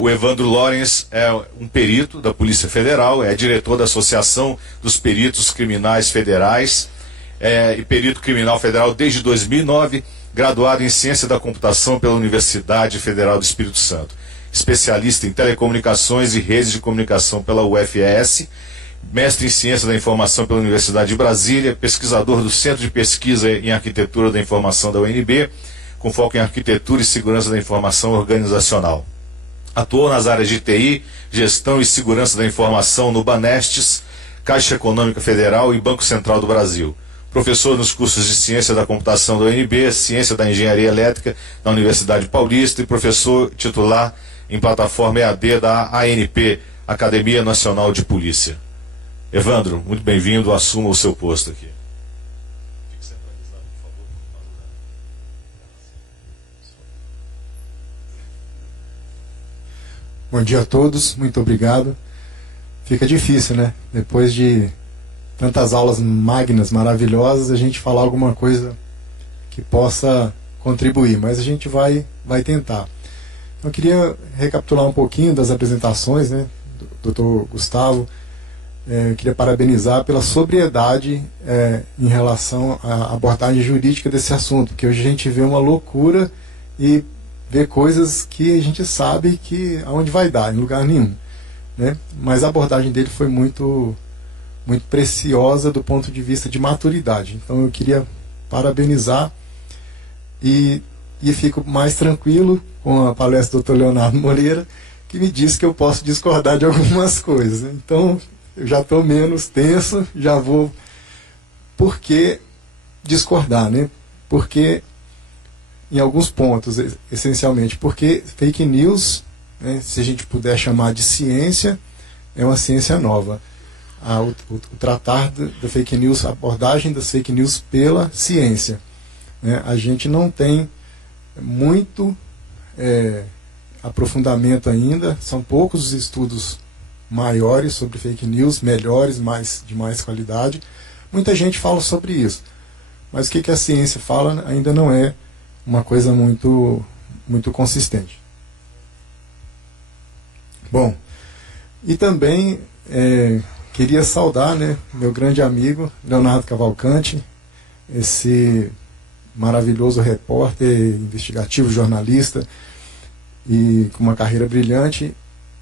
O Evandro Lorenz é um perito da Polícia Federal, é diretor da Associação dos Peritos Criminais Federais e perito criminal federal desde 2009, graduado em Ciência da Computação pela Universidade Federal do Espírito Santo, especialista em telecomunicações e redes de comunicação pela UFES, mestre em Ciência da Informação pela Universidade de Brasília, pesquisador do Centro de Pesquisa em Arquitetura da Informação da UNB, com foco em Arquitetura e Segurança da Informação Organizacional. Atuou nas áreas de TI, Gestão e Segurança da Informação no Banestes, Caixa Econômica Federal e Banco Central do Brasil. Professor nos cursos de Ciência da Computação da UNB, Ciência da Engenharia Elétrica da Universidade Paulista e professor titular em plataforma EAD da ANP, Academia Nacional de Polícia. Evandro, muito bem-vindo, assuma o seu posto aqui. Fique centralizado, por favor. Bom dia a todos, muito obrigado. Fica difícil, né? Depois de tantas aulas magnas, maravilhosas, a gente falar alguma coisa que possa contribuir, mas a gente vai tentar. Eu queria recapitular um pouquinho das apresentações, né, do Dr. Gustavo. Eu queria parabenizar pela sobriedade em relação à abordagem jurídica desse assunto, porque hoje a gente vê uma loucura e vê coisas que a gente sabe que aonde vai dar, em lugar nenhum, né? Mas a abordagem dele foi muito preciosa do ponto de vista de maturidade. Então eu queria parabenizar e fico mais tranquilo com a palestra do Dr. Leonardo Moreira, que me disse que eu posso discordar de algumas coisas, né? Então eu já estou menos tenso, já vou. Por que discordar, né? Porque, em alguns pontos, essencialmente, porque fake news, né, se a gente puder chamar de ciência, é uma ciência nova. O tratar da fake news, a abordagem das fake news pela ciência, né? A gente não tem muito aprofundamento ainda, são poucos os estudos maiores sobre fake news, melhores, de mais qualidade. Muita gente fala sobre isso, mas o que a ciência fala ainda não é uma coisa muito consistente. Bom, e também queria saudar, né, meu grande amigo Leonardo Cavalcante, esse maravilhoso repórter, investigativo, jornalista, e com uma carreira brilhante,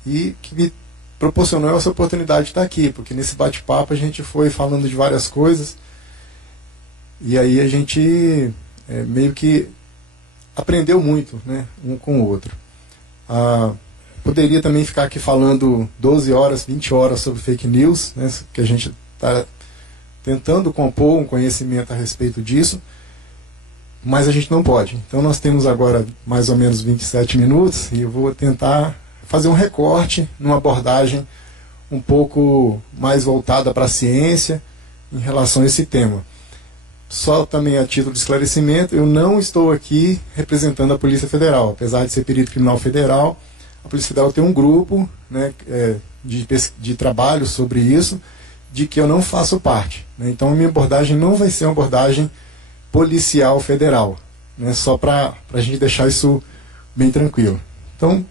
e que me proporcionou essa oportunidade de estar aqui, porque nesse bate-papo a gente foi falando de várias coisas, e aí a gente meio que aprendeu muito, né, um com o outro. Poderia também ficar aqui falando 12 horas, 20 horas sobre fake news, né, que a gente está tentando compor um conhecimento a respeito disso, mas a gente não pode. Então nós temos agora mais ou menos 27 minutos e eu vou tentar fazer um recorte numa abordagem um pouco mais voltada para a ciência em relação a esse tema. Só também a título de esclarecimento, eu não estou aqui representando a Polícia Federal. Apesar de ser perito criminal federal, a Polícia Federal tem um grupo, né, de trabalho sobre isso, de que eu não faço parte, né? Então a minha abordagem não vai ser uma abordagem policial federal, né? Só para a gente deixar isso bem tranquilo. Então,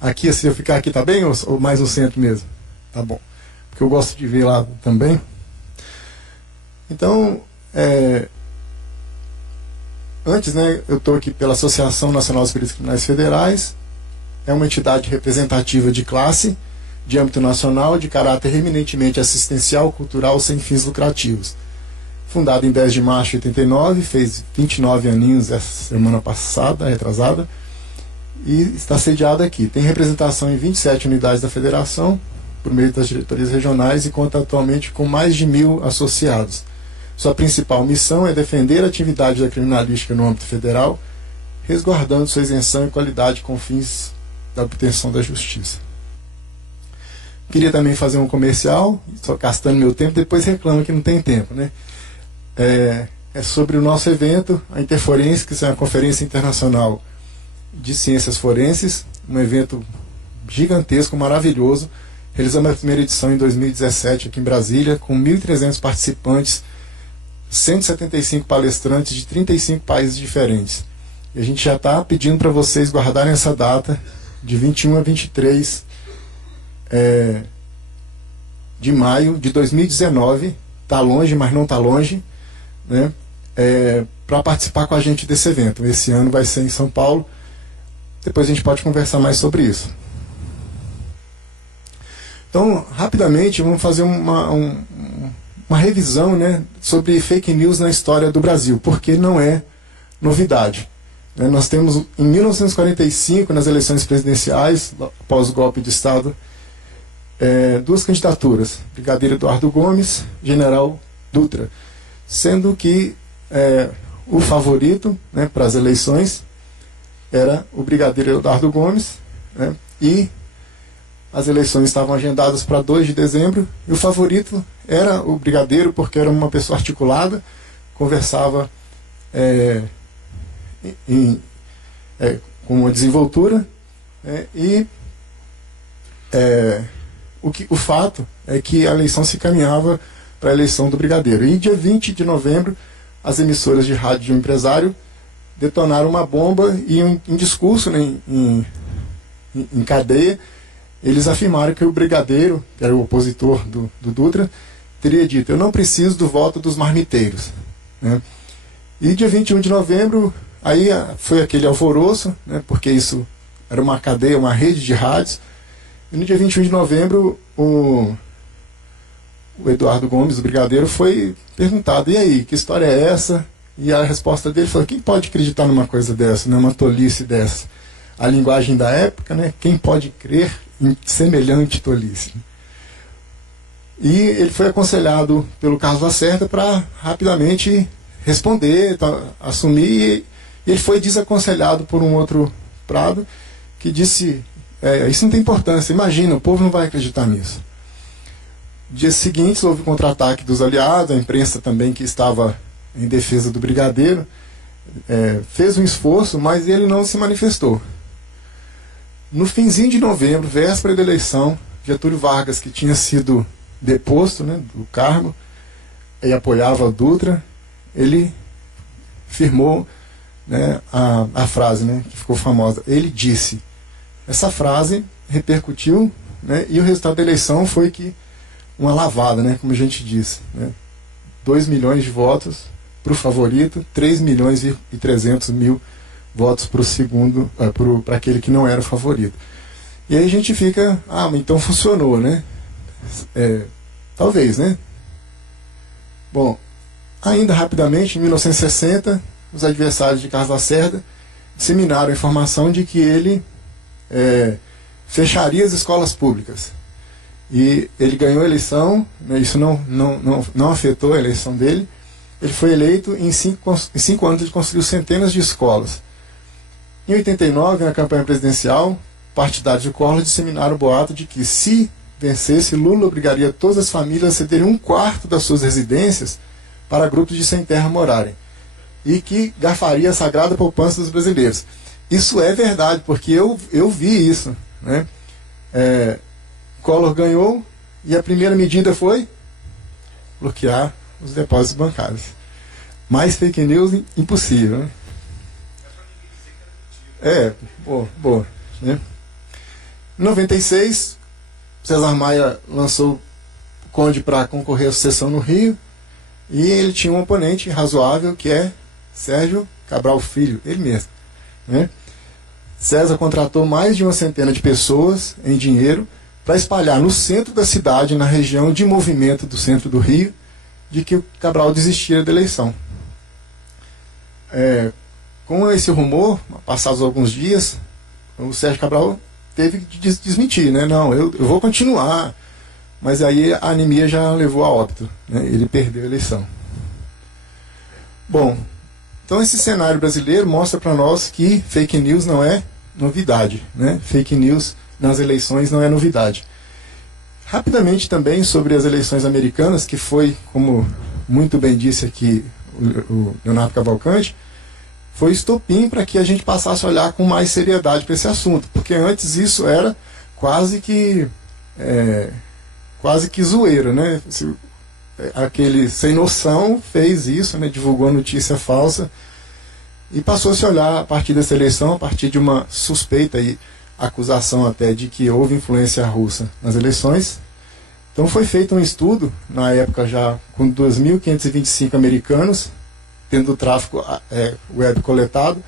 aqui, se eu ficar aqui, tá bem? Ou mais no centro mesmo? Tá bom. Porque eu gosto de ver lá também. Então, antes, né, eu estou aqui pela Associação Nacional dos Peritos Criminais Federais. É uma entidade representativa de classe, de âmbito nacional, de caráter eminentemente assistencial, cultural, sem fins lucrativos. Fundada em 10 de março de 89, fez 29 aninhos essa semana passada, retrasada, e está sediada aqui. Tem representação em 27 unidades da federação, por meio das diretorias regionais, e conta atualmente com mais de 1.000 associados. Sua principal missão é defender a atividade da criminalística no âmbito federal, resguardando sua isenção e qualidade com fins da obtenção da justiça. Queria também fazer um comercial, só gastando meu tempo, depois reclamo que não tem tempo, né? É sobre o nosso evento, a Interforense, que é uma conferência internacional de ciências forenses, um evento gigantesco, maravilhoso. Realizamos a primeira edição em 2017 aqui em Brasília, com 1.300 participantes, 175 palestrantes de 35 países diferentes. E a gente já está pedindo para vocês guardarem essa data, de 21 a 23 de maio de 2019, está longe, mas não está longe, né? Para participar com a gente desse evento. Esse ano vai ser em São Paulo. Depois a gente pode conversar mais sobre isso. Então, rapidamente, vamos fazer uma revisão, né, sobre fake news na história do Brasil, porque não é novidade. Nós temos, em 1945, nas eleições presidenciais, após o golpe de Estado, duas candidaturas, Brigadeiro Eduardo Gomes, General Dutra, sendo que o favorito, né, para as eleições era o Brigadeiro Eduardo Gomes, né, e as eleições estavam agendadas para 2 de dezembro, e o favorito era o Brigadeiro, porque era uma pessoa articulada, conversava com uma desenvoltura, e o fato é que a eleição se caminhava para a eleição do Brigadeiro. E dia 20 de novembro, as emissoras de rádio de um empresário detonaram uma bomba e em discurso, né, em cadeia, eles afirmaram que o Brigadeiro, que era o opositor do Dutra, teria dito: eu não preciso do voto dos marmiteiros, né? E dia 21 de novembro, aí foi aquele alvoroço, né, porque isso era uma cadeia, uma rede de rádios. E no dia 21 de novembro, o Eduardo Gomes, o Brigadeiro, foi perguntado: e aí, que história é essa? E a resposta dele foi: quem pode acreditar numa coisa dessa, numa tolice dessa? A linguagem da época, né? Quem pode crer em semelhante tolice? E ele foi aconselhado pelo Carlos Lacerda para rapidamente responder, assumir, e ele foi desaconselhado por um outro Prado, que disse: isso não tem importância, imagina, o povo não vai acreditar nisso. Dias seguintes houve contra-ataque dos aliados, a imprensa também, que estava em defesa do Brigadeiro, fez um esforço, mas ele não se manifestou. No finzinho de novembro, véspera da eleição, Getúlio Vargas, que tinha sido deposto, né, do cargo e apoiava o Dutra, ele firmou, né, a frase, né, que ficou famosa. Ele disse. Essa frase repercutiu, né, e o resultado da eleição foi que uma lavada, né, como a gente disse, né, 2 milhões de votos para o favorito, 3 milhões e 300 mil votos para o segundo, para aquele que não era o favorito. E aí a gente fica: então funcionou, né? Talvez, né? Bom, ainda rapidamente, em 1960, os adversários de Carlos Lacerda disseminaram a informação de que ele fecharia as escolas públicas. E ele ganhou a eleição, né, isso não afetou a eleição dele. Ele foi eleito e em 5 anos ele construiu centenas de escolas. Em 89, na campanha presidencial, partidários de Collor disseminaram o boato de que, se vencesse, Lula obrigaria todas as famílias a cederem 1/4 das suas residências para grupos de sem terra morarem, e que garfaria a sagrada poupança dos brasileiros. Isso é verdade, porque eu vi isso, né? Collor ganhou e a primeira medida foi bloquear os depósitos bancários. Mais fake news impossível, né? Boa, né? Em 96, César Maia lançou o Conde para concorrer à sucessão no Rio, e ele tinha um oponente razoável, que é Sérgio Cabral Filho, ele mesmo, né? César contratou mais de uma centena de pessoas em dinheiro para espalhar no centro da cidade, na região de movimento do centro do Rio, de que o Cabral desistira da eleição. Com esse rumor, passados alguns dias, o Sérgio Cabral teve que desmentir, né? Não, eu vou continuar. Mas aí a anemia já levou a óbito, né? Ele perdeu a eleição. Bom, então esse cenário brasileiro mostra para nós que fake news não é novidade, né? Fake news nas eleições não é novidade. Rapidamente também sobre as eleições americanas, que foi, como muito bem disse aqui o Leonardo Cavalcante, foi estopim para que a gente passasse a olhar com mais seriedade para esse assunto, porque antes isso era quase que zoeira, né? Aquele sem noção fez isso, né? Divulgou a notícia falsa, e passou-se a olhar a partir dessa eleição, a partir de uma suspeita aí acusação até de que houve influência russa nas eleições. Então foi feito um estudo, na época já com 2.525 americanos, tendo o tráfego web coletado,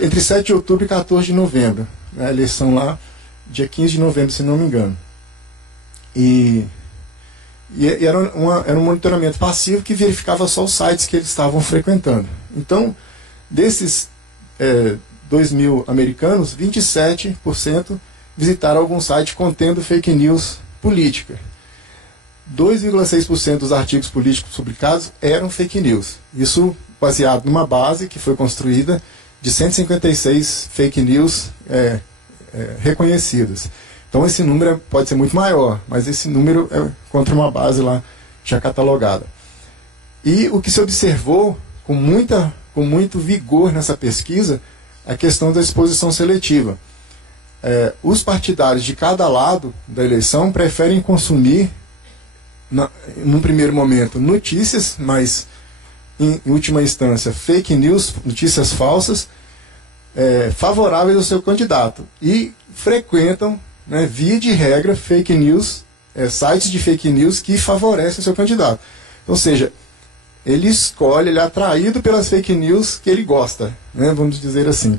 entre 7 de outubro e 14 de novembro. A eleição lá, dia 15 de novembro, se não me engano. E era um monitoramento passivo que verificava só os sites que eles estavam frequentando. Então, desses 2.000 americanos, 27% visitaram algum site contendo fake news política. 2,6% dos artigos políticos publicados eram fake news. Isso baseado numa base que foi construída de 156 fake news reconhecidas. Então esse número pode ser muito maior, mas esse número é contra uma base lá já catalogada. E o que se observou com muito vigor nessa pesquisa, a questão da exposição seletiva. Os partidários de cada lado da eleição preferem consumir, num primeiro momento, notícias, mas em última instância, fake news, notícias falsas, favoráveis ao seu candidato. E frequentam, via de regra, fake news, sites de fake news que favorecem o seu candidato. Ou seja, ele escolhe, ele é atraído pelas fake news que ele gosta, vamos dizer assim.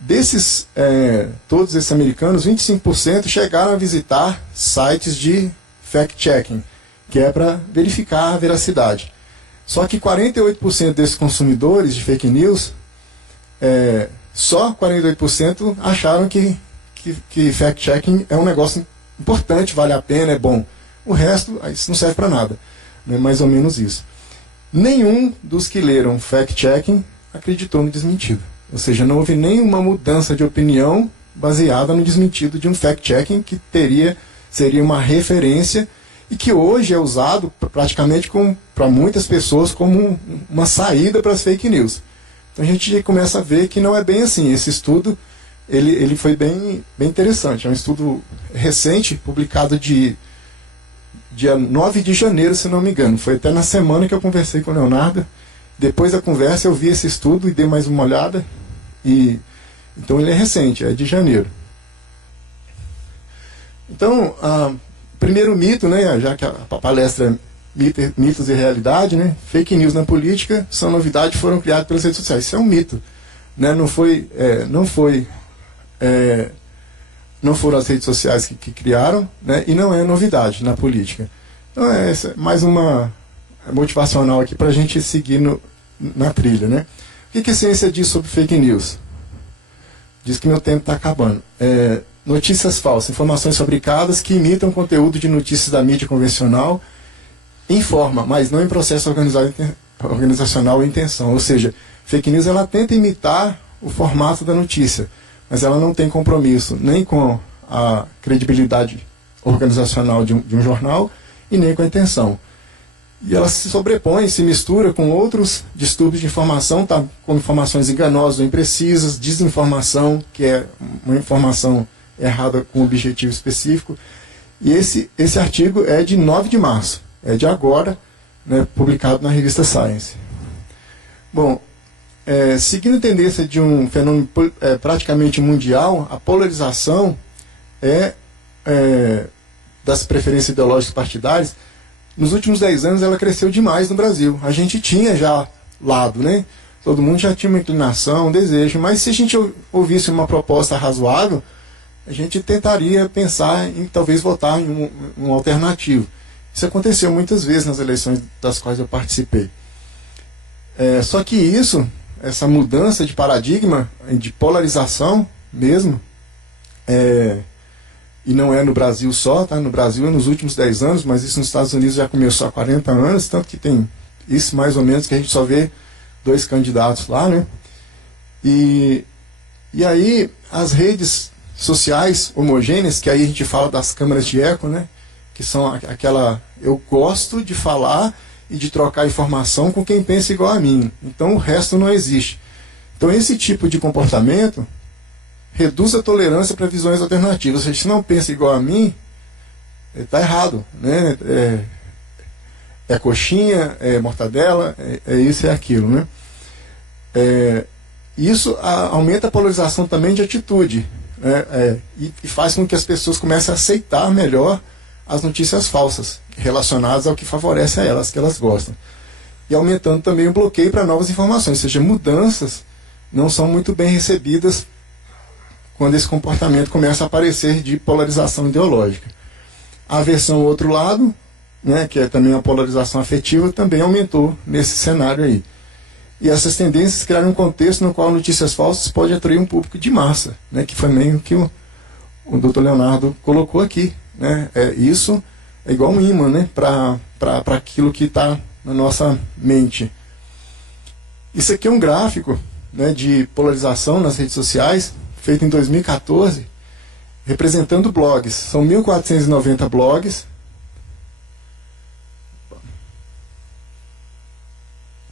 Desses, todos esses americanos, 25% chegaram a visitar sites de fact-checking, que é para verificar a veracidade. Só que 48% desses consumidores de fake news, só 48% acharam que fact-checking é um negócio importante, vale a pena, é bom. O resto, isso não serve para nada. Mais ou menos isso. Nenhum dos que leram fact-checking acreditou no desmentido. Ou seja, não houve nenhuma mudança de opinião baseada no desmentido de um fact-checking que seria uma referência e que hoje é usado praticamente para muitas pessoas como uma saída para as fake news. Então a gente começa a ver que não é bem assim. Esse estudo ele foi bem interessante. É um estudo recente, publicado dia 9 de janeiro, se não me engano. Foi até na semana que eu conversei com o Leonardo. Depois da conversa eu vi esse estudo e dei mais uma olhada. Então ele é recente, é de janeiro. Então, primeiro mito, já que a palestra é mitos e realidade, fake news na política são novidade, foram criadas pelas redes sociais. Isso é um mito. Não foram as redes sociais que criaram, e não é novidade na política. Então essa é mais uma motivacional aqui para a gente seguir na trilha. O que a ciência diz sobre fake news? Diz que meu tempo está acabando. Notícias falsas, informações fabricadas que imitam conteúdo de notícias da mídia convencional em forma, mas não em processo organizacional ou intenção. Ou seja, fake news ela tenta imitar o formato da notícia, mas ela não tem compromisso nem com a credibilidade organizacional de um jornal e nem com a intenção. E ela se sobrepõe, se mistura com outros distúrbios de informação, como informações enganosas ou imprecisas, desinformação, que é uma informação errada com objetivo específico. E esse artigo é de 9 de março, é de agora, publicado na revista Science. Bom, seguindo a tendência de um fenômeno praticamente mundial, a polarização das preferências ideológicas partidárias. Nos últimos 10 anos ela cresceu demais no Brasil. A gente tinha já lado, todo mundo já tinha uma inclinação, um desejo, mas se a gente ouvisse uma proposta razoável, a gente tentaria pensar em talvez votar em um alternativo. Isso aconteceu muitas vezes nas eleições das quais eu participei. Só que essa mudança de paradigma, de polarização mesmo, e não é no Brasil só, no Brasil é nos últimos 10 anos, mas isso nos Estados Unidos já começou há 40 anos, tanto que tem isso mais ou menos que a gente só vê 2 candidatos lá, E aí as redes sociais homogêneas, que aí a gente fala das câmaras de eco, que são eu gosto de falar e de trocar informação com quem pensa igual a mim, então o resto não existe. Então esse tipo de comportamento reduz a tolerância para visões alternativas. Se a gente não pensa igual a mim, está errado. É coxinha, é mortadela, é isso e é aquilo. Isso aumenta a polarização também de atitude, né? E faz com que as pessoas comecem a aceitar melhor as notícias falsas relacionadas ao que favorece a elas, que elas gostam. E aumentando também o bloqueio para novas informações, ou seja, mudanças não são muito bem recebidas quando esse comportamento começa a aparecer de polarização ideológica. A aversão ao outro lado, né, que é também a polarização afetiva, também aumentou nesse cenário aí. E essas tendências criaram um contexto no qual notícias falsas podem atrair um público de massa, né, que foi meio que o Dr. Leonardo colocou aqui, né? Isso é igual um imã, né, para aquilo que está na nossa mente. Isso aqui é um gráfico, né, de polarização nas redes sociais, feito em 2014, representando blogs. São 1.490 blogs.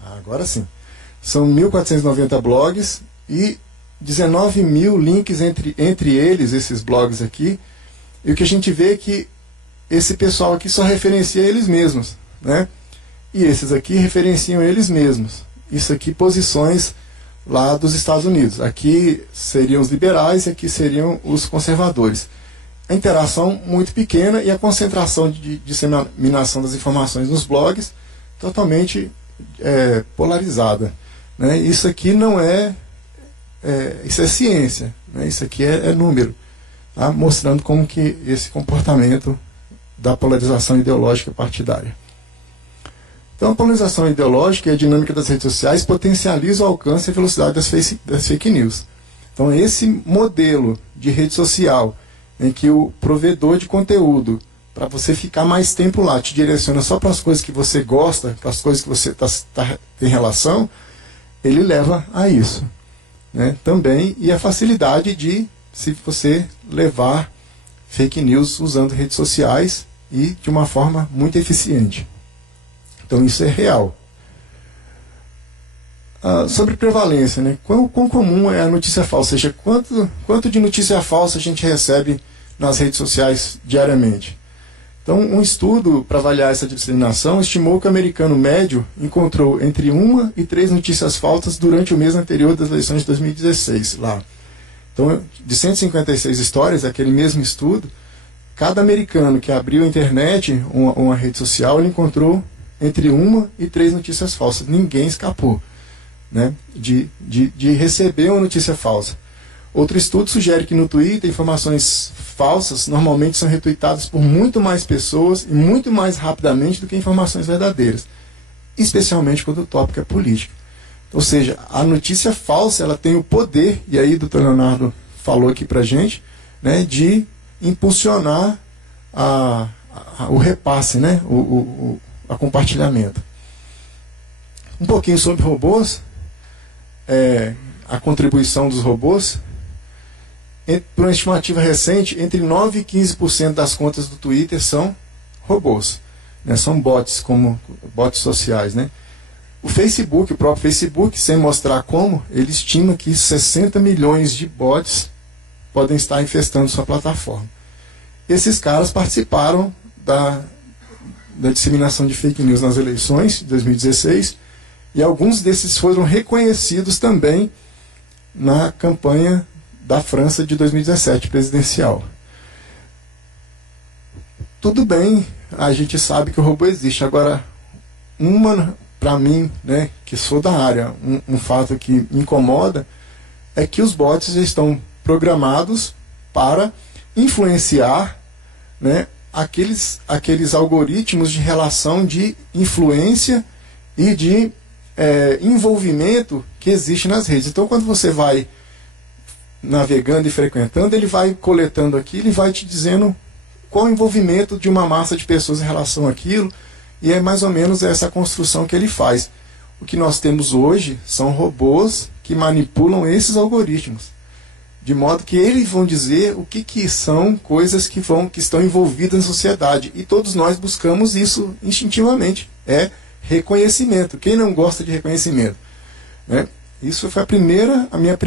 Agora sim. São 1.490 blogs e 19 mil links entre eles, esses blogs aqui. E o que a gente vê é que esse pessoal aqui só referencia eles mesmos, né? E esses aqui referenciam eles mesmos. Isso aqui, posições lá dos Estados Unidos. Aqui seriam os liberais e aqui seriam os conservadores. A interação muito pequena e a concentração de disseminação das informações nos blogs totalmente polarizada, né? Isso aqui não isso é ciência, né? Isso aqui é número, tá? Mostrando como que esse comportamento da polarização ideológica partidária. Então, a polarização ideológica e a dinâmica das redes sociais potencializa o alcance e a velocidade das fake news. Então, esse modelo de rede social, em que o provedor de conteúdo, para você ficar mais tempo lá, te direciona só para as coisas que você gosta, para as coisas que você tem relação, ele leva a isso, né? Também, e a facilidade de se você levar fake news usando redes sociais e de uma forma muito eficiente. Então isso é real. Sobre prevalência, né? Quão comum é a notícia falsa? Ou seja, quanto de notícia falsa a gente recebe nas redes sociais diariamente? Então, um estudo para avaliar essa disseminação estimou que o americano médio encontrou entre 1 e 3 notícias falsas durante o mês anterior das eleições de 2016 lá. Então, de 156 histórias, aquele mesmo estudo, cada americano que abriu a internet, uma rede social, ele encontrou entre 1 e 3 notícias falsas. Ninguém escapou, né, de receber uma notícia falsa. Outro estudo sugere que no Twitter, informações falsas normalmente são retuitadas por muito mais pessoas e muito mais rapidamente do que informações verdadeiras, especialmente quando o tópico é político. Ou seja, a notícia falsa, ela tem o poder, e aí o Dr. Leonardo falou aqui pra gente, né, de impulsionar o repasse, né, o compartilhamento. Um pouquinho sobre robôs, a contribuição dos robôs. Por uma estimativa recente, entre 9% e 15% das contas do Twitter são robôs, né, são bots, como bots sociais, né? O Facebook, o próprio Facebook, sem mostrar como, ele estima que 60 milhões de bots podem estar infestando sua plataforma. Esses caras participaram da disseminação de fake news nas eleições de 2016 e alguns desses foram reconhecidos também na campanha da França de 2017, presidencial. Tudo bem, a gente sabe que o robô existe. Agora, para mim, né, que sou da área, um fato que me incomoda é que os bots estão programados para influenciar, né, aqueles algoritmos de relação de influência e de envolvimento que existe nas redes. Então, quando você vai navegando e frequentando, ele vai coletando aquilo e vai te dizendo qual o envolvimento de uma massa de pessoas em relação àquilo, e é mais ou menos essa construção que ele faz. O que nós temos hoje são robôs que manipulam esses algoritmos, de modo que eles vão dizer o que são coisas que estão envolvidas na sociedade, e todos nós buscamos isso instintivamente, reconhecimento. Quem não gosta de reconhecimento, né? Isso foi meu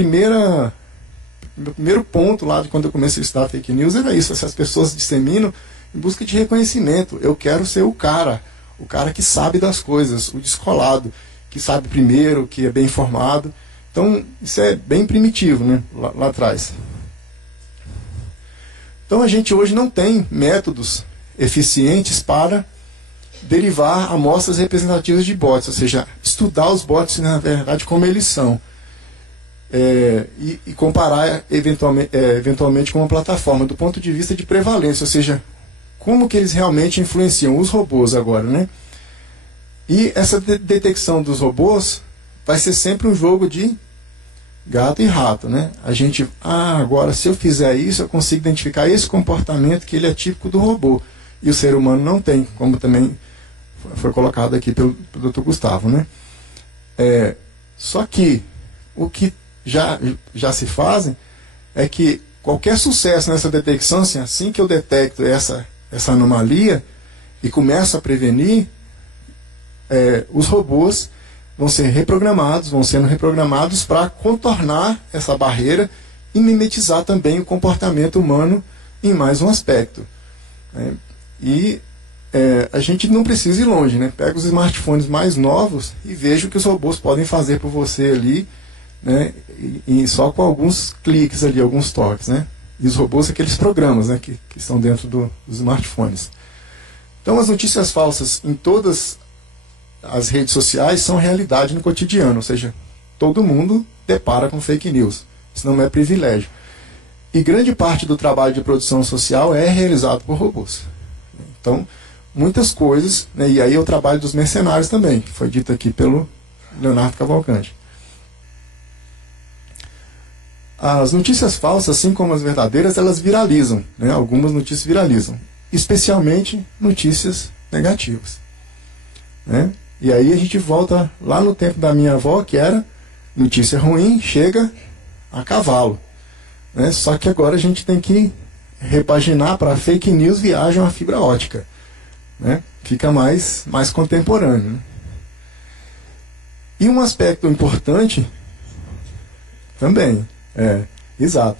primeiro ponto lá de quando eu comecei a estudar fake news era isso. Se as pessoas disseminam em busca de reconhecimento, eu quero ser o cara que sabe das coisas, o descolado, que sabe primeiro, que é bem informado. Então, isso é bem primitivo, né? Lá atrás. Então, a gente hoje não tem métodos eficientes para derivar amostras representativas de bots, ou seja, estudar os bots, na verdade, como eles são. E comparar eventualmente com uma plataforma do ponto de vista de prevalência, ou seja, como que eles realmente influenciam os robôs agora, né? E essa detecção dos robôs vai ser sempre um jogo de gato e rato, né? A gente, agora se eu fizer isso, eu consigo identificar esse comportamento que ele é típico do robô. E o ser humano não tem, como também foi colocado aqui pelo Dr. Gustavo, né? Só que o que já se fazem é que qualquer sucesso nessa detecção, assim que eu detecto essa anomalia e começo a prevenir, os robôs vão sendo reprogramados para contornar essa barreira e mimetizar também o comportamento humano em mais um aspecto. A gente não precisa ir longe, né? Pega os smartphones mais novos e veja o que os robôs podem fazer por você ali, né? E só com alguns cliques ali, alguns toques, né? E os robôs, aqueles programas, né, que estão dentro dos smartphones. Então, as notícias falsas em todas as redes sociais são realidade no cotidiano, ou seja, todo mundo depara com fake news. Isso não é privilégio. E grande parte do trabalho de produção social é realizado por robôs. Então, muitas coisas, né, e aí é o trabalho dos mercenários também, que foi dito aqui pelo Leonardo Cavalcante. As notícias falsas, assim como as verdadeiras, elas viralizam, né? Algumas notícias viralizam, especialmente notícias negativas, né? E aí a gente volta lá no tempo da minha avó, que era notícia ruim, chega a cavalo, né? Só que agora a gente tem que repaginar para fake news viajam a fibra ótica, né? Fica mais contemporâneo, né? E um aspecto importante também, exato.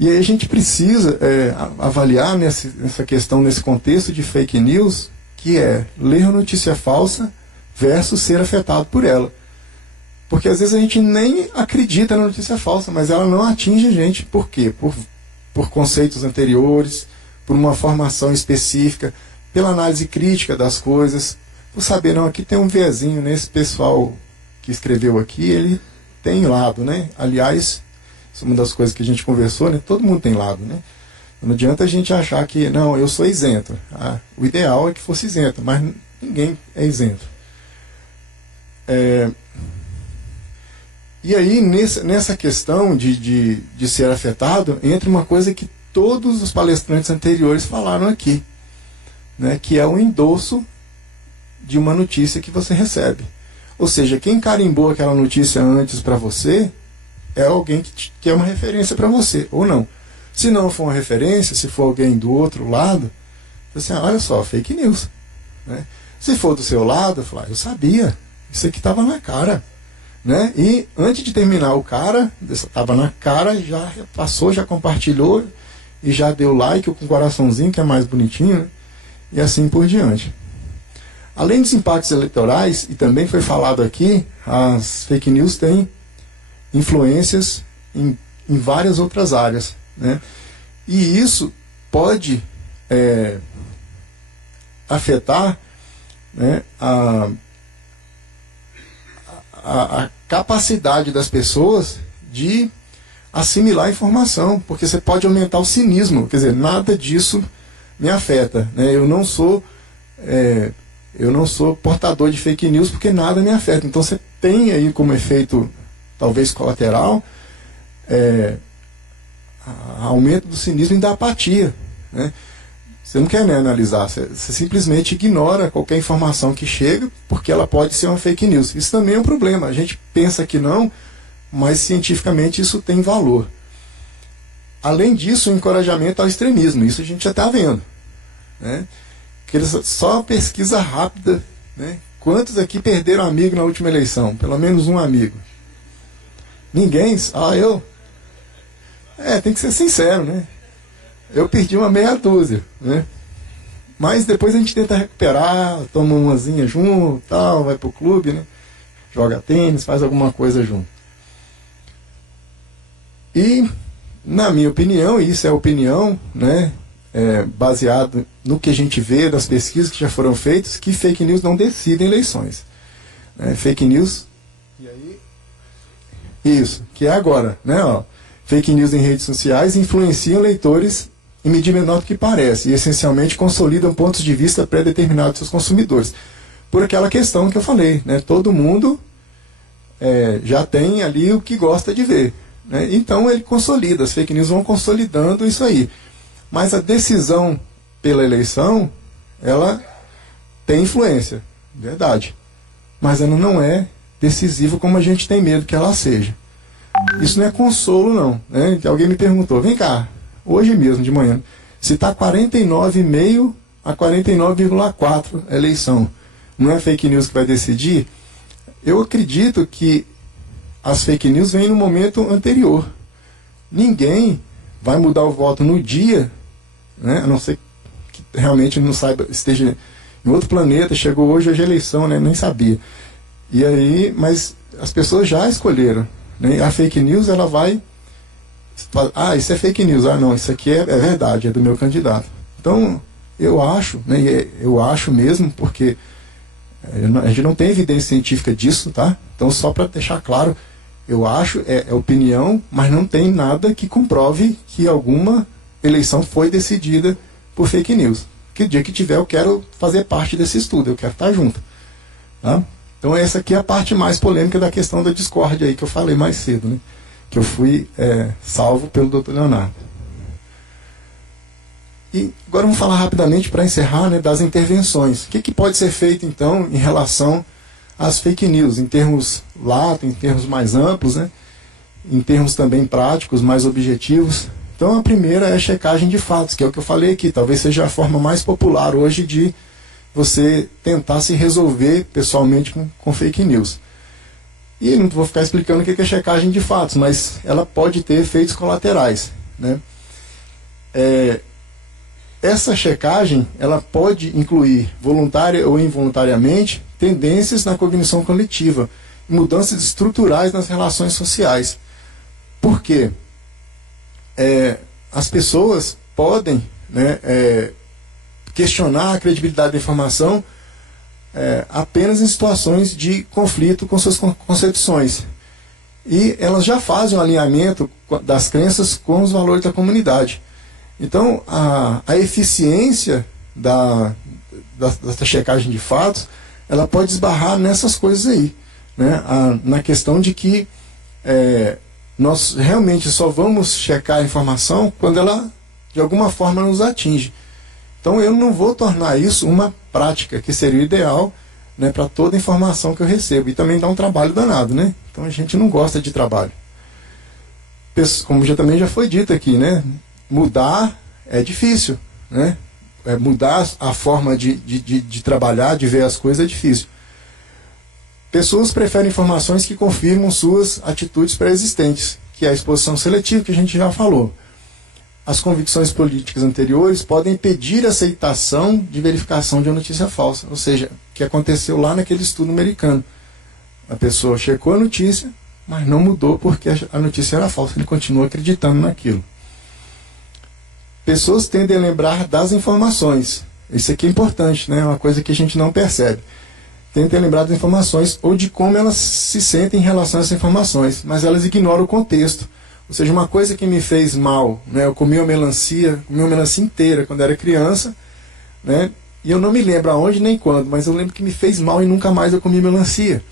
E aí a gente precisa avaliar nessa questão, nesse contexto de fake news, que é ler a notícia falsa versus ser afetado por ela. Porque às vezes a gente nem acredita na notícia falsa, mas ela não atinge a gente. Por quê? Por conceitos anteriores, por uma formação específica, pela análise crítica das coisas, por saber, não, aqui tem um viésinho, né? Esse pessoal que escreveu aqui, ele tem lado, né? Aliás, isso é uma das coisas que a gente conversou, né? Todo mundo tem lado, né? Não adianta a gente achar que, não, eu sou isento. O ideal é que fosse isento, mas ninguém é isento. E aí, nessa questão de ser afetado, entra uma coisa que todos os palestrantes anteriores falaram aqui, né? Que é o endosso de uma notícia que você recebe. Ou seja, quem carimbou aquela notícia antes para você é alguém que é uma referência para você, ou não. Se não for uma referência, se for alguém do outro lado, você olha só, fake news, né? Se for do seu lado, fala, eu sabia, isso aqui estava na cara, né? E antes de terminar o cara, estava na cara, já passou, já compartilhou e já deu like com o coraçãozinho, que é mais bonitinho, né? E assim por diante. Além dos impactos eleitorais, e também foi falado aqui, as fake news têm influências em várias outras áreas, né? E isso pode afetar, né, a capacidade das pessoas de assimilar informação, porque você pode aumentar o cinismo, quer dizer, nada disso me afeta, né? Eu não sou portador de fake news porque nada me afeta. Então você tem aí como efeito, talvez colateral, aumento do cinismo e da apatia, né? Você não quer nem analisar, você simplesmente ignora qualquer informação que chega, porque ela pode ser uma fake news. Isso também é um problema. A gente pensa que não, mas cientificamente isso tem valor. Além disso, o encorajamento ao extremismo. Isso a gente já está vendo, né? Só pesquisa rápida, né? Quantos aqui perderam amigo na última eleição? Pelo menos um amigo. Ninguém? Eu? Tem que ser sincero, né? Eu perdi uma meia dúzia, né? Mas depois a gente tenta recuperar, toma umazinha junto, tal, vai pro clube, né? Joga tênis, faz alguma coisa junto. E, na minha opinião, isso é opinião, né, baseado no que a gente vê das pesquisas que já foram feitas, que fake news não decidem eleições. Fake news... E aí... Isso, que é agora, né, ó. Fake news em redes sociais influenciam leitores em medida menor do que parece e essencialmente consolidam pontos de vista pré-determinados dos seus consumidores. Por aquela questão que eu falei, né? Todo mundo já tem ali o que gosta de ver, né? Então ele consolida, as fake news vão consolidando isso aí. Mas a decisão pela eleição, ela tem influência, verdade. Mas ela não é decisiva como a gente tem medo que ela seja. Isso não é consolo, não, né? Alguém me perguntou, vem cá, hoje mesmo de manhã, se está 49,5 a 49,4 a eleição, não é fake news que vai decidir? Eu acredito que as fake news vêm no momento anterior. Ninguém vai mudar o voto no dia, né? A não ser que realmente não saiba, esteja em outro planeta, chegou hoje a eleição, né? Nem sabia. E aí, mas as pessoas já escolheram, né? A fake news, ela vai... isso é fake news. Não, isso aqui é verdade, é do meu candidato. Então, eu acho, né? Eu acho mesmo, porque a gente não tem evidência científica disso, tá? Então, só para deixar claro, eu acho, é opinião, mas não tem nada que comprove que alguma eleição foi decidida por fake news. Que o dia que tiver, eu quero fazer parte desse estudo, eu quero estar junto, tá? Então essa aqui é a parte mais polêmica da questão da discórdia aí, que eu falei mais cedo, né? Que eu fui salvo pelo Dr. Leonardo. E agora vamos falar rapidamente, para encerrar, né, das intervenções. O que pode ser feito, então, em relação às fake news, em termos lato, em termos mais amplos, né? Em termos também práticos, mais objetivos. Então a primeira é a checagem de fatos, que é o que eu falei aqui, talvez seja a forma mais popular hoje de você tentar se resolver pessoalmente com fake news. E não vou ficar explicando o que é checagem de fatos, mas ela pode ter efeitos colaterais, né? Essa checagem, ela pode incluir, voluntária ou involuntariamente, tendências na cognição coletiva, mudanças estruturais nas relações sociais. Por quê? As pessoas podem, né, questionar a credibilidade da informação apenas em situações de conflito com suas concepções. E elas já fazem um alinhamento das crenças com os valores da comunidade. Então, a eficiência da checagem de fatos, ela pode esbarrar nessas coisas aí, né? Na questão de que nós realmente só vamos checar a informação quando ela, de alguma forma, nos atinge. Então eu não vou tornar isso uma prática, que seria o ideal, né, para toda a informação que eu recebo. E também dá um trabalho danado, né? Então a gente não gosta de trabalho. Como também já foi dito aqui, né? Mudar é difícil, né? Mudar a forma de trabalhar, de ver as coisas é difícil. Pessoas preferem informações que confirmam suas atitudes pré-existentes, que é a exposição seletiva, que a gente já falou. As convicções políticas anteriores podem impedir a aceitação de verificação de uma notícia falsa. Ou seja, o que aconteceu lá naquele estudo americano. A pessoa checou a notícia, mas não mudou porque a notícia era falsa. Ele continua acreditando naquilo. Pessoas tendem a lembrar das informações. Isso aqui é importante, né? É uma coisa que a gente não percebe. Tendem a lembrar das informações ou de como elas se sentem em relação a essas informações, mas elas ignoram o contexto. Ou seja, uma coisa que me fez mal, né? Eu comi uma melancia inteira quando era criança, né? E eu não me lembro aonde nem quando, mas eu lembro que me fez mal e nunca mais eu comi melancia.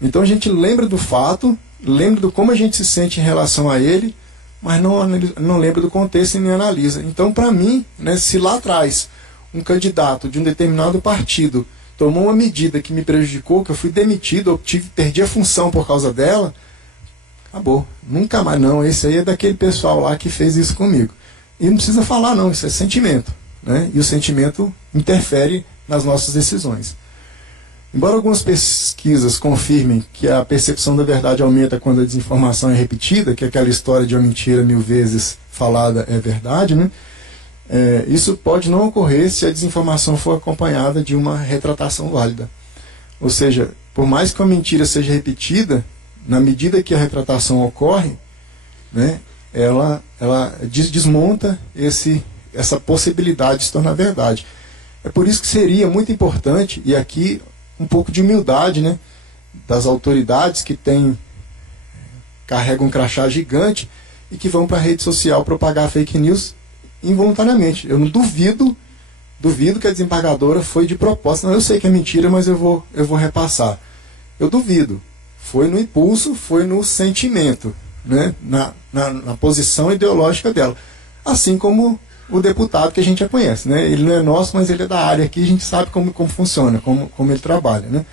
Então a gente lembra do fato, lembra do como a gente se sente em relação a ele, mas não lembra do contexto e nem analisa. Então, para mim, né, se lá atrás um candidato de um determinado partido tomou uma medida que me prejudicou, que eu fui demitido, ou perdi a função por causa dela, acabou. Nunca mais, não. Esse aí é daquele pessoal lá que fez isso comigo. E não precisa falar, não. Isso é sentimento, né? E o sentimento interfere nas nossas decisões. Embora algumas pesquisas confirmem que a percepção da verdade aumenta quando a desinformação é repetida, que é aquela história de uma mentira 1000 vezes falada é verdade, né? Isso pode não ocorrer se a desinformação for acompanhada de uma retratação válida. Ou seja, por mais que uma mentira seja repetida, na medida que a retratação ocorre, né, ela desmonta essa possibilidade de se tornar verdade. É por isso que seria muito importante, e aqui um pouco de humildade, né, das autoridades que carregam um crachá gigante e que vão para a rede social propagar fake news involuntariamente. Eu não duvido que a desembargadora foi de propósito. Não, eu sei que é mentira, mas eu vou repassar. Eu duvido. Foi no impulso, foi no sentimento, né, na posição ideológica dela. Assim como o deputado que a gente já conhece, né? Ele não é nosso, mas ele é da área aqui, a gente sabe como funciona, como ele trabalha, né?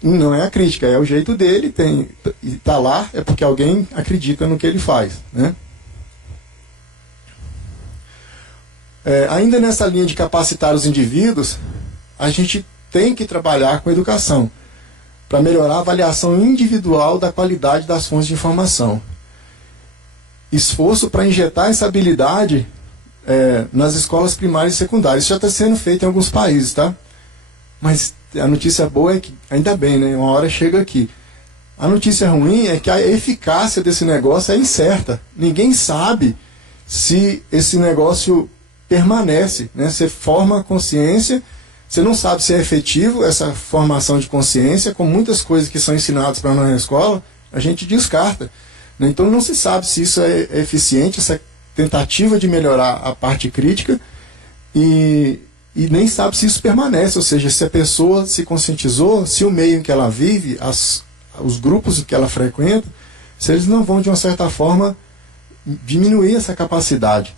Não é a crítica, é o jeito dele, e tá lá é porque alguém acredita no que ele faz, né? Ainda nessa linha de capacitar os indivíduos, a gente tem que trabalhar com educação para melhorar a avaliação individual da qualidade das fontes de informação. Esforço para injetar essa habilidade nas escolas primárias e secundárias. Isso já está sendo feito em alguns países, tá? Mas a notícia boa é que, ainda bem, né? Uma hora chega aqui. A notícia ruim é que a eficácia desse negócio é incerta. Ninguém sabe se esse negócio permanece, né? Você forma a consciência, você não sabe se é efetivo essa formação de consciência, com muitas coisas que são ensinadas para nós na escola, a gente descarta, né? Então não se sabe se isso é eficiente, essa tentativa de melhorar a parte crítica, e nem sabe se isso permanece, ou seja, se a pessoa se conscientizou, se o meio em que ela vive, os grupos que ela frequenta, se eles não vão, de uma certa forma, diminuir essa capacidade,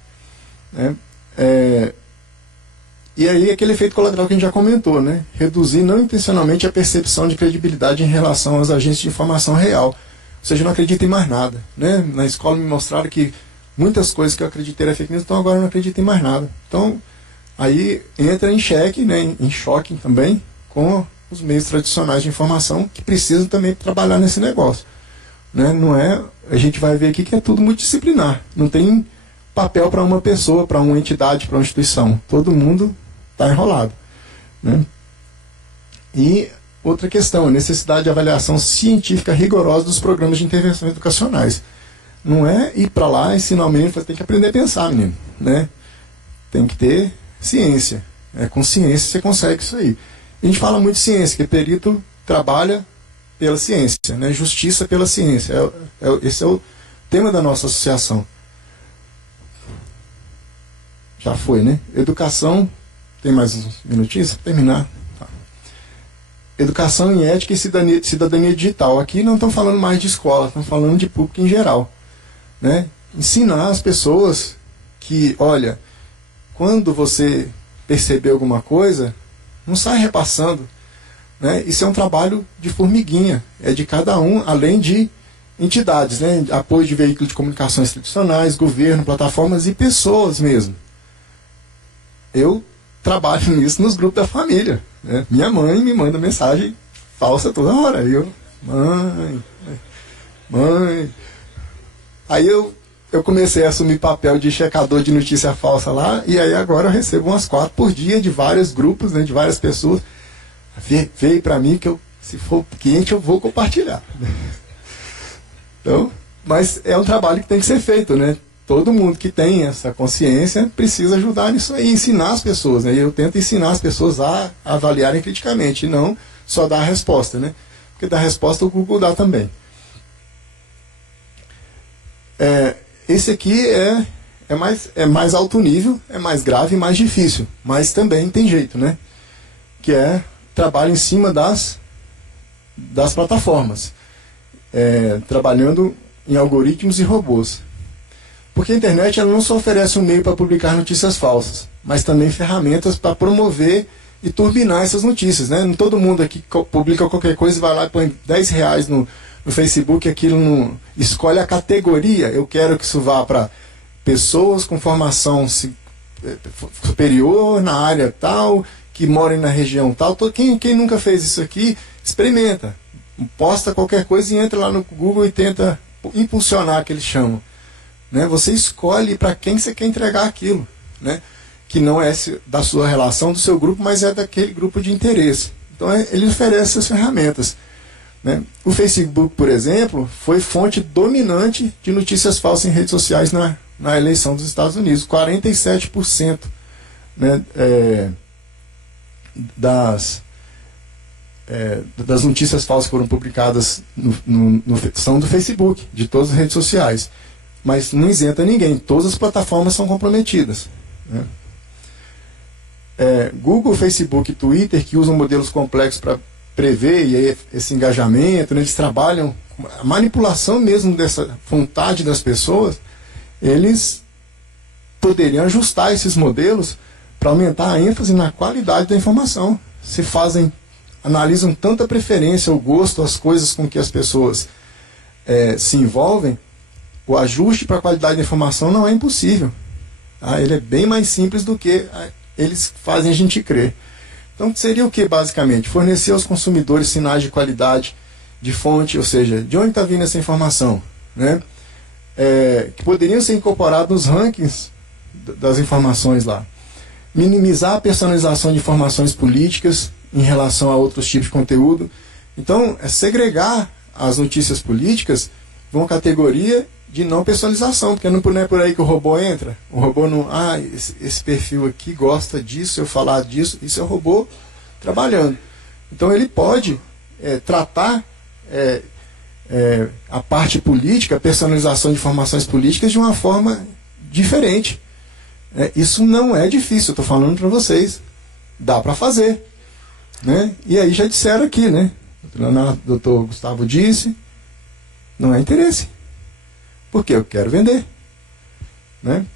né? E aí aquele efeito colateral que a gente já comentou, né? Reduzir não intencionalmente a percepção de credibilidade em relação aos agentes de informação real. Ou seja, eu não acredito em mais nada, né? Na escola me mostraram que muitas coisas que eu acreditei era fake news, então agora eu não acredito em mais nada. Então, aí entra em xeque, né, em choque também com os meios tradicionais de informação que precisam também trabalhar nesse negócio, né? Não é, a gente vai ver aqui que é tudo multidisciplinar. Não tem papel para uma pessoa, para uma entidade, para uma instituição. Todo mundo está enrolado, né? E outra questão, a necessidade de avaliação científica rigorosa dos programas de intervenção educacionais. Não é ir para lá, ensinar o menino, você tem que aprender a pensar, menino, né? Tem que ter ciência. Com ciência você consegue isso aí. A gente fala muito de ciência, que perito trabalha pela ciência, né? Justiça pela ciência. Esse é o tema da nossa associação. Já foi, né? Educação, tem mais uns minutinhos para terminar? Tá. Educação em ética e cidadania digital. Aqui não estão falando mais de escola, estão falando de público em geral, né? Ensinar as pessoas que, olha, quando você perceber alguma coisa, não sai repassando, né? Isso é um trabalho de formiguinha, é de cada um, além de entidades, né? Apoio de veículos de comunicação institucionais, governo, plataformas e pessoas mesmo. Eu trabalho nisso nos grupos da família, né? Minha mãe me manda mensagem falsa toda hora. Mãe. Aí eu comecei a assumir papel de checador de notícia falsa lá, e aí agora eu recebo umas 4 por dia de vários grupos, né, de várias pessoas. Veio para mim que se for quente, eu vou compartilhar. Então, mas é um trabalho que tem que ser feito, né? Todo mundo que tem essa consciência precisa ajudar nisso aí, ensinar as pessoas, né? E eu tento ensinar as pessoas a avaliarem criticamente, e não só dar a resposta, né? Porque dar resposta o Google dá também. Esse aqui é mais alto nível, é mais grave e mais difícil, mas também tem jeito, né? Que é trabalho em cima das plataformas, trabalhando em algoritmos e robôs. Porque a internet ela não só oferece um meio para publicar notícias falsas, mas também ferramentas para promover e turbinar essas notícias, né? Não todo mundo aqui publica qualquer coisa e vai lá e põe R$10 no Facebook, aquilo escolhe a categoria. Eu quero que isso vá para pessoas com formação superior na área tal, que morem na região tal. Quem nunca fez isso aqui, experimenta. Posta qualquer coisa e entra lá no Google e tenta impulsionar, que eles chamam. Né? Você escolhe para quem você quer entregar aquilo, né? Que não é da sua relação, do seu grupo, mas é daquele grupo de interesse. Então ele oferece essas ferramentas. né? O Facebook, por exemplo, foi fonte dominante de notícias falsas em redes sociais na eleição dos Estados Unidos. 47%, né, das notícias falsas que foram publicadas são do Facebook, de todas as redes sociais. Mas não isenta ninguém, todas as plataformas são comprometidas, né? Google, Facebook e Twitter, que usam modelos complexos para prever e aí, esse engajamento, né, eles trabalham a manipulação mesmo dessa vontade das pessoas. Eles poderiam ajustar esses modelos para aumentar a ênfase na qualidade da informação. Se analisam tanta preferência, o gosto, as coisas com que as pessoas se envolvem, o ajuste para a qualidade da informação não é impossível. Ele é bem mais simples do que eles fazem a gente crer. Então seria o que basicamente? Fornecer aos consumidores sinais de qualidade de fonte, ou seja, de onde está vindo essa informação, né? Que poderiam ser incorporados nos rankings das informações lá. Minimizar a personalização de informações políticas em relação a outros tipos de conteúdo. Então, segregar as notícias políticas numa categoria de não personalização, porque não é por aí que o robô entra. O robô não, esse perfil aqui gosta disso, eu falar disso, isso é o robô trabalhando. Então ele pode tratar a parte política, a personalização de informações políticas de uma forma diferente. Isso não é difícil, eu estou falando para vocês. Dá para fazer, né? E aí já disseram aqui, né? O doutor Gustavo disse, não é interesse. Porque eu quero vender, né?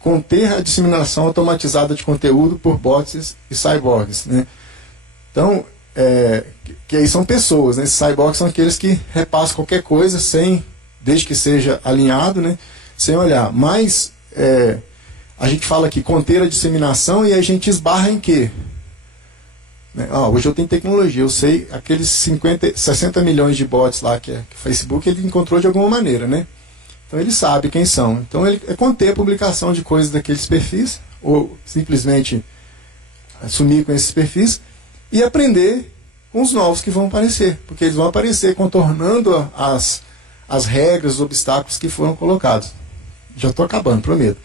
Conter a disseminação automatizada de conteúdo por bots e cyborgs, né? Então, que aí são pessoas, né? Esses cyborgs são aqueles que repassam qualquer coisa desde que seja alinhado, né? Sem olhar. Mas a gente fala aqui conter a disseminação e a gente esbarra em quê? Hoje eu tenho tecnologia, eu sei aqueles 60 milhões de bots lá que o Facebook ele encontrou de alguma maneira, né? Então ele sabe quem são. Então ele conter a publicação de coisas daqueles perfis, ou simplesmente sumir com esses perfis e aprender com os novos que vão aparecer, porque eles vão aparecer contornando as regras, os obstáculos que foram colocados. Já estou acabando, prometo.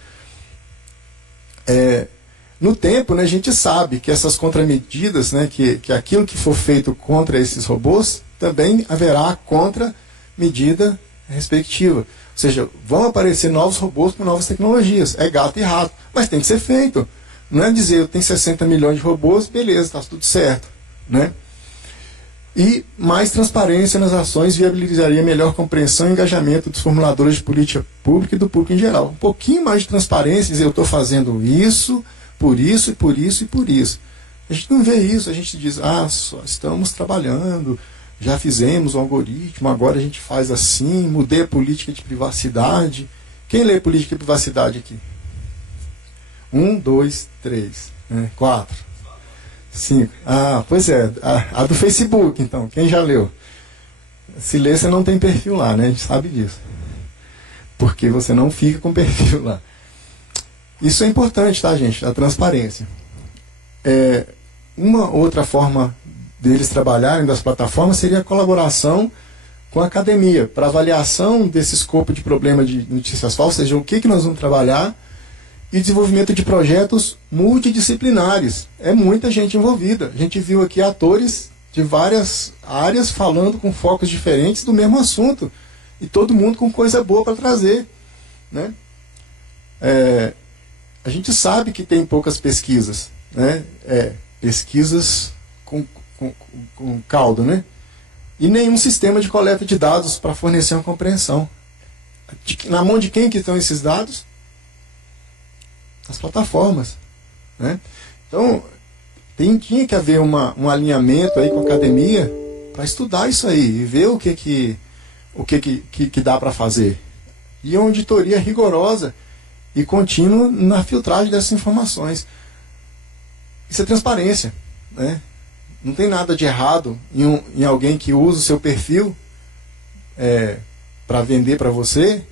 No tempo, né, a gente sabe que essas contramedidas, né, que aquilo que for feito contra esses robôs, também haverá contramedida respectiva. Ou seja, vão aparecer novos robôs com novas tecnologias. É gato e rato. Mas tem que ser feito. Não é dizer, eu tenho 60 milhões de robôs, beleza, está tudo certo, né? E mais transparência nas ações viabilizaria melhor compreensão e engajamento dos formuladores de política pública e do público em geral. Um pouquinho mais de transparência, dizer, eu estou fazendo isso, por isso, e por isso, e por isso. A gente não vê isso, a gente diz, só estamos trabalhando, já fizemos um algoritmo, agora a gente faz assim, mudei a política de privacidade. Quem lê política de privacidade aqui? 1, 2, 3, 4, 5. Pois é, a do Facebook, então, quem já leu? Se lê, você não tem perfil lá, né? A gente sabe disso. Porque você não fica com perfil lá. Isso é importante, tá, gente? A transparência. Uma outra forma deles trabalharem, das plataformas, seria a colaboração com a academia, para avaliação desse escopo de problema de notícias falsas, ou seja, o que nós vamos trabalhar, e desenvolvimento de projetos multidisciplinares. É muita gente envolvida. A gente viu aqui atores de várias áreas falando com focos diferentes do mesmo assunto, e todo mundo com coisa boa para trazer, né? A gente sabe que tem poucas pesquisas, né? Pesquisas com caldo, né? E nenhum sistema de coleta de dados para fornecer uma compreensão. Na mão de quem que estão esses dados? As plataformas, né? Então, tinha que haver um alinhamento aí com a academia para estudar isso aí e ver o que dá para fazer. E uma auditoria rigorosa e contínua na filtragem dessas informações. Isso é transparência, né? Não tem nada de errado em alguém que usa o seu perfil para vender para você,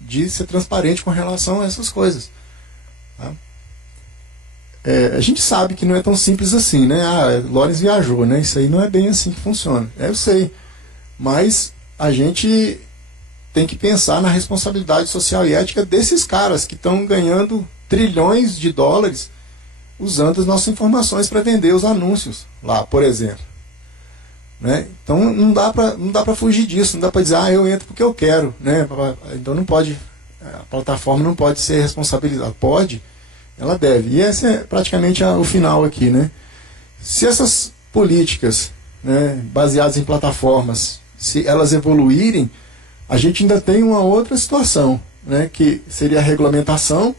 de ser transparente com relação a essas coisas. Tá? a gente sabe que não é tão simples assim, né? Lawrence viajou, né? Isso aí não é bem assim que funciona. Eu sei. Mas a gente tem que pensar na responsabilidade social e ética desses caras que estão ganhando trilhões de dólares usando as nossas informações para vender os anúncios lá, por exemplo. Né? Então não dá para fugir disso, não dá para dizer, eu entro porque eu quero. Né? Então não pode, a plataforma não pode ser responsabilizada. Pode, ela deve. E esse é praticamente o final aqui. Né? Se essas políticas, né, baseadas em plataformas, se elas evoluírem, a gente ainda tem uma outra situação, né, que seria a regulamentação,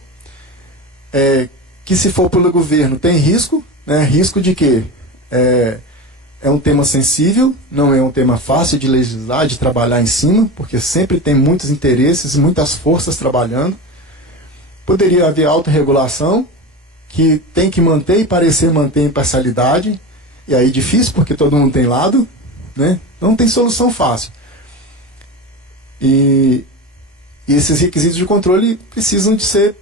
que se for pelo governo tem risco, né, risco de quê? É um tema sensível, não é um tema fácil de legislar, de trabalhar em cima, porque sempre tem muitos interesses, muitas forças trabalhando. Poderia haver autorregulação, que tem que manter e parecer manter imparcialidade, e aí difícil, porque todo mundo tem lado, né? Não tem solução fácil. E esses requisitos de controle precisam de ser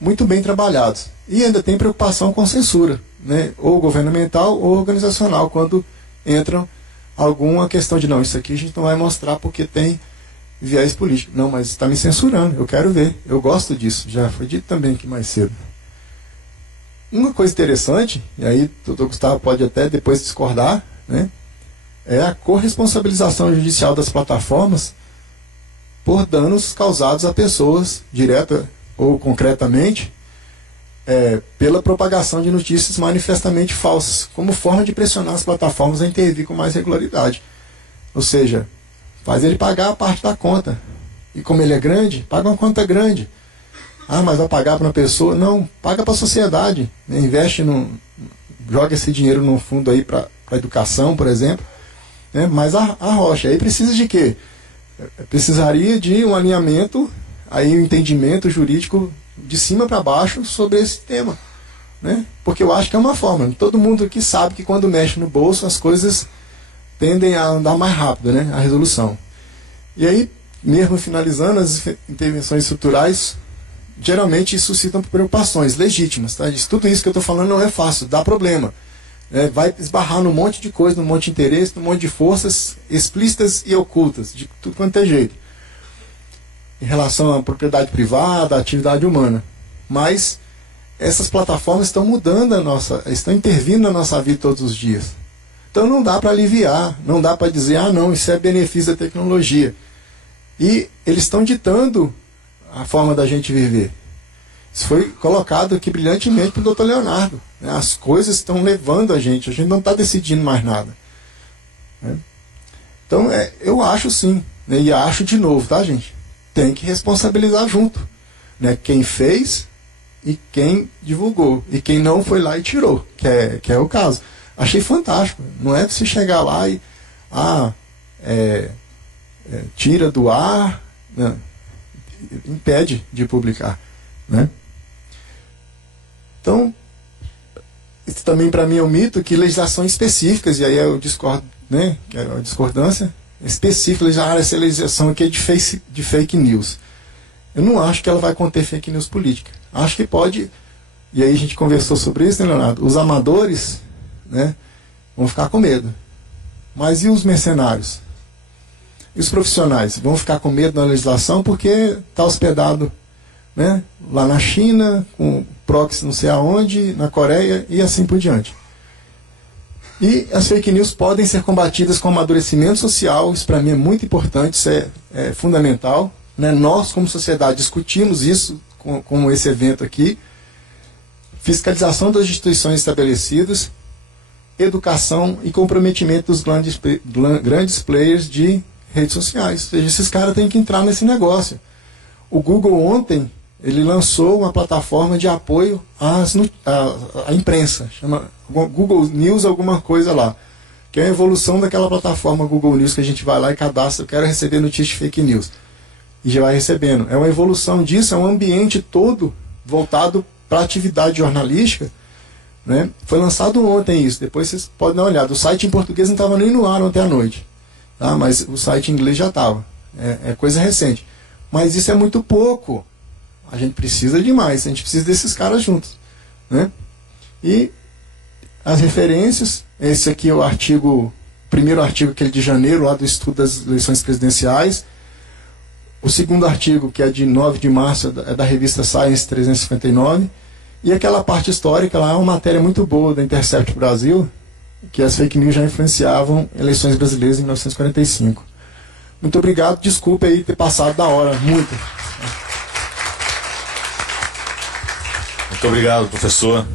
muito bem trabalhados. E ainda tem preocupação com censura, né? Ou governamental ou organizacional, quando entram alguma questão de, não, isso aqui a gente não vai mostrar porque tem viés político. Não, mas está me censurando, eu quero ver, eu gosto disso. Já foi dito também aqui mais cedo. Uma coisa interessante, e aí o Dr. Gustavo pode até depois discordar, né? É a corresponsabilização judicial das plataformas por danos causados a pessoas, direta ou concretamente, pela propagação de notícias manifestamente falsas, como forma de pressionar as plataformas a intervir com mais regularidade. Ou seja, faz ele pagar a parte da conta. E como ele é grande, paga uma conta grande. Mas vai pagar para uma pessoa? Não, paga para a sociedade. Né? Investe, joga esse dinheiro num fundo aí para educação, por exemplo. Né? Mas a rocha, aí precisa de quê? Precisaria de um alinhamento, aí um entendimento jurídico de cima para baixo sobre esse tema. Né? Porque eu acho que é uma forma. Todo mundo aqui sabe que quando mexe no bolso as coisas tendem a andar mais rápido, né? A resolução. E aí, mesmo finalizando, as intervenções estruturais geralmente suscitam preocupações legítimas. Tá? Tudo isso que eu estou falando não é fácil, dá problema. Vai esbarrar num monte de coisa, num monte de interesse, num monte de forças explícitas e ocultas, de tudo quanto é jeito, em relação à propriedade privada, à atividade humana. Mas essas plataformas estão mudando estão intervindo na nossa vida todos os dias. Então não dá para aliviar, não dá para dizer, não, isso é benefício da tecnologia. E eles estão ditando a forma da gente viver. Isso foi colocado aqui brilhantemente pelo Dr. Leonardo. Né? As coisas estão levando a gente não está decidindo mais nada. Né? Então, eu acho sim, né? E acho de novo, tá, gente? Tem que responsabilizar junto. Né? Quem fez e quem divulgou. E quem não foi lá e tirou, que é o caso. Achei fantástico. Não é se chegar lá e tira do ar, né? Impede de publicar. Né? Então, isso também para mim é um mito, que legislações específicas, e aí eu discordo, né, que é a discordância específica, essa legislação aqui é de fake news. Eu não acho que ela vai conter fake news política. Acho que pode, e aí a gente conversou sobre isso, né, Leonardo? Os amadores, né, vão ficar com medo. Mas e os mercenários? E os profissionais? Vão ficar com medo da legislação porque está hospedado, né, lá na China, com proxy não sei aonde, na Coreia e assim por diante. E as fake news podem ser combatidas com amadurecimento social, isso para mim é muito importante, isso é fundamental. Né? Nós, como sociedade, discutimos isso com esse evento aqui. Fiscalização das instituições estabelecidas, educação e comprometimento dos grandes players de redes sociais. Ou seja, esses caras têm que entrar nesse negócio. O Google ontem, ele lançou uma plataforma de apoio à imprensa, chama Google News alguma coisa lá, que é a evolução daquela plataforma Google News que a gente vai lá e cadastra, eu quero receber notícias de fake news. E já vai recebendo. É uma evolução disso, é um ambiente todo voltado para a atividade jornalística. Né? Foi lançado ontem isso, depois vocês podem dar uma olhada. O site em português não estava nem no ar ontem à noite, tá? Mas o site em inglês já estava. É coisa recente. Mas isso é muito pouco. A gente precisa de mais, a gente precisa desses caras juntos. Né? E as referências, esse aqui é o primeiro artigo, aquele de janeiro, lá do estudo das eleições presidenciais. O segundo artigo, que é de 9 de março, é da revista Science 359. E aquela parte histórica lá é uma matéria muito boa da Intercept Brasil, que as fake news já influenciavam eleições brasileiras em 1945. Muito obrigado, desculpe aí ter passado da hora, muito. Muito obrigado, professor.